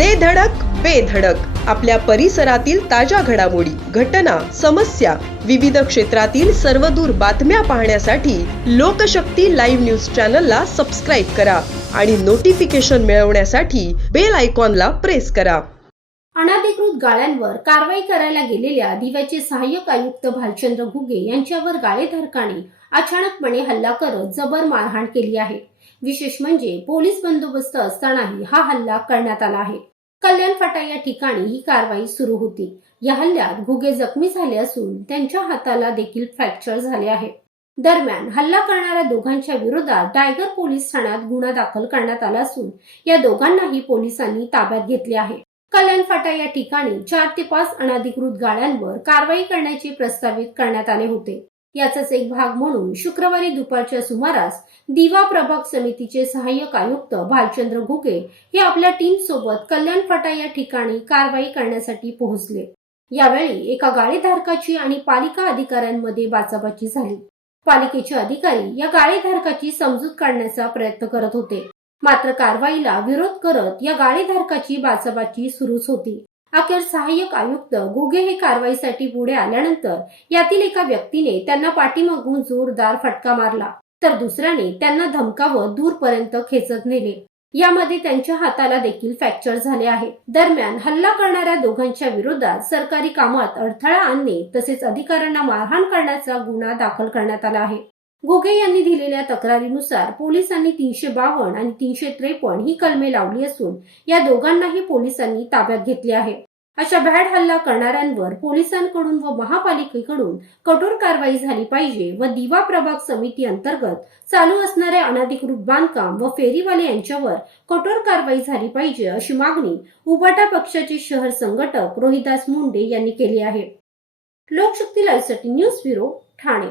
दे धडक बेधडक आपल्या परिसरातील ताज्या घडामोडी घटना समस्या विविध क्षेत्रातील सर्वदूर बातम्या पाहण्यासाठी लोकशक्ती लाईव्ह न्यूज चॅनलला सबस्क्राईब करा आणि नोटिफिकेशन मिळवण्यासाठी बेल आयकॉनला प्रेस करा. अनधिकृत गाळ्यांवर कारवाई करायला गेलेल्या दिव्याचे सहाय्यक आयुक्त भालचंद्र घुगे यांच्यावर गाळेधारकाने अचानकपणे हल्ला करत जबर मारहाण केली आहे. विशेष म्हणजे पोलीस बंदोबस्त असतानाही हा हल्ला करण्यात आला आहे. कल्याण फाटा या ठिकाणी ही कारवाई सुरू होती. या हल्ल्यात घुगे जखमी झाले असून त्यांच्या हाताला देखील फ्रॅक्चर झाले आहे. दरम्यान हल्ला करणाऱ्या दोघांच्या विरोधात टायगर पोलीस ठाण्यात गुन्हा दाखल करण्यात आला असून या दोघांनाही पोलिसांनी ताब्यात घेतले आहे. कल्याण फाटा या ठिकाणी चार ते पाच अनधिकृत गाड्यांवर कारवाई करण्याचे प्रस्तावित करण्यात आले होते. याचाच एक भाग म्हणून शुक्रवारी दुपारच्या सुमारास दिवा प्रभाग समितीचे सहाय्यक आयुक्त भालचंद्र घुगे हे आपल्या टीम सोबत कल्याण फाटा या ठिकाणी कारवाई करण्यासाठी पोहोचले. यावेळी एका गाळेधारकाची आणि पालिका अधिकाऱ्यांमध्ये बाचाबाची झाली. पालिकेचे अधिकारी या गाळेधारकाची समजूत काढण्याचा प्रयत्न करत होते. मात्र कारवाईला विरोध करत या गाळेधारकाची बाचाबाची सुरूच होती. अखेर सहाय्यक आयुक्त घुगे हे कारवाईसाठी पुढे आल्यानंतर यातील एका व्यक्तीने त्यांना पाठीमागून जोरदार फटका मारला. तर दुसऱ्याने त्यांना धमकावत दूरपर्यंत खेचत नेले. यामध्ये त्यांच्या हाताला देखील फ्रॅक्चर झाले आहे. दरम्यान हल्ला करणाऱ्या दोघांच्या विरोधात सरकारी कामात अडथळा आणणे तसेच अधिकाऱ्यांना मारहाण करण्याचा गुन्हा दाखल करण्यात आला आहे. गोगे यांनी दिलेल्या तक्रारीनुसार पोलिसांनी तीनशे बावन्न आणि तीनशे त्रेपन्न ही कलमे लावली असून या दोघांनाही पोलिसांनी ताब्यात घेतले आहे. अशा भ्याड हल्ला करणाऱ्यांवर पोलिसांकडून व महापालिकेकडून कठोर कारवाई झाली पाहिजे व दिवा प्रभाग समिती अंतर्गत चालू असणारे अनधिकृत बांधकाम व फेरीवाले यांच्यावर कठोर कारवाई झाली पाहिजे अशी मागणी उबाटा पक्षाचे शहर संघटक रोहिदास मुंडे यांनी केली आहे. लोकशक्ती लाईव्हसाठी न्यूज ब्युरो ठाणे.